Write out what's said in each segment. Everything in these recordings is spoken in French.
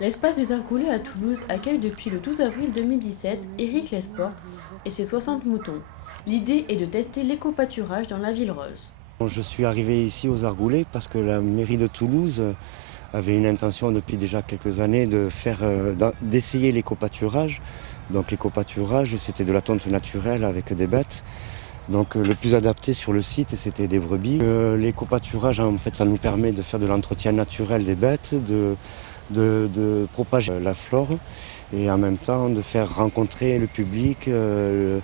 L'espace des Argoulets à Toulouse accueille depuis le 12 avril 2017 Éric Lesporte et ses 60 moutons. L'idée est de tester l'éco-pâturage dans la ville rose. Je suis arrivé ici aux Argoulets parce que la mairie de Toulouse avait une intention depuis déjà quelques années d'essayer l'éco-pâturage. Donc l'éco-pâturage, c'était de la tonte naturelle avec des bêtes. Donc le plus adapté sur le site, c'était des brebis. L'éco-pâturage, en fait, ça nous permet de faire de l'entretien naturel des bêtes, de propager la flore et en même temps de faire rencontrer le public, de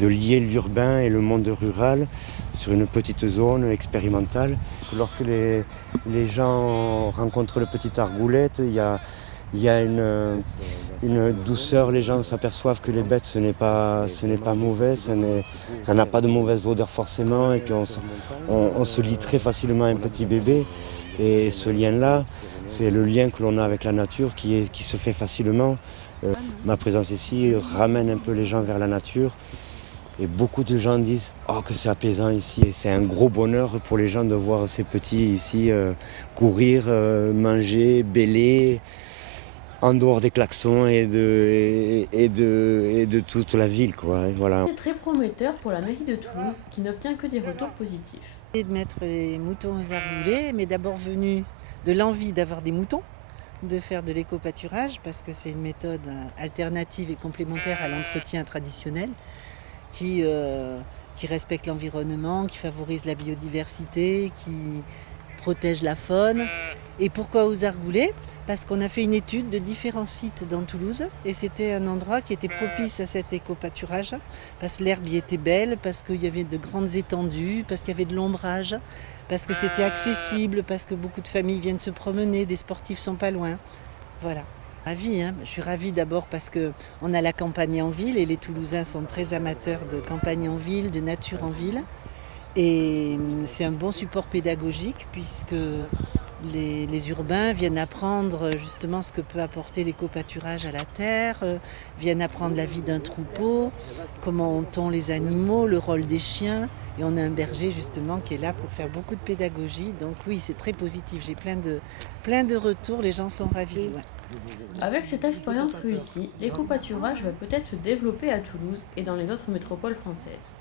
lier l'urbain et le monde rural sur une petite zone expérimentale. Lorsque les gens rencontrent le petit Argoulette, il y a une douceur, les gens s'aperçoivent que les bêtes ce n'est pas mauvais, ça n'a pas de mauvaise odeur forcément, et puis on se lie très facilement à un petit bébé. Et ce lien-là, c'est le lien que l'on a avec la nature qui se fait facilement. Ma présence ici ramène un peu les gens vers la nature. Et beaucoup de gens disent oh, que c'est apaisant ici. Et c'est un gros bonheur pour les gens de voir ces petits ici courir, manger, bêler, en dehors des klaxons et de toute la ville, quoi. Voilà. C'est très prometteur pour la mairie de Toulouse qui n'obtient que des retours positifs. De mettre les moutons aux Argoulets, mais d'abord venu de l'envie d'avoir des moutons, de faire de l'éco-pâturage, parce que c'est une méthode alternative et complémentaire à l'entretien traditionnel qui respecte l'environnement, qui favorise la biodiversité, qui protège la faune. Et pourquoi aux Argoulets? Parce qu'on a fait une étude de différents sites dans Toulouse et c'était un endroit qui était propice à cet éco-pâturage, parce que l'herbe y était belle, parce qu'il y avait de grandes étendues, parce qu'il y avait de l'ombrage, parce que c'était accessible, parce que beaucoup de familles viennent se promener, des sportifs sont pas loin. Voilà. Ravie, hein. Je suis ravie d'abord parce qu'on a la campagne en ville et les Toulousains sont très amateurs de campagne en ville, de nature en ville. Et c'est un bon support pédagogique puisque les urbains viennent apprendre justement ce que peut apporter l'éco-pâturage à la terre, viennent apprendre la vie d'un troupeau, comment on tond les animaux, le rôle des chiens. Et on a un berger justement qui est là pour faire beaucoup de pédagogie. Donc oui, c'est très positif. J'ai plein de retours, les gens sont ravis. Ouais. Avec cette expérience réussie, l'éco-pâturage va peut-être se développer à Toulouse et dans les autres métropoles françaises.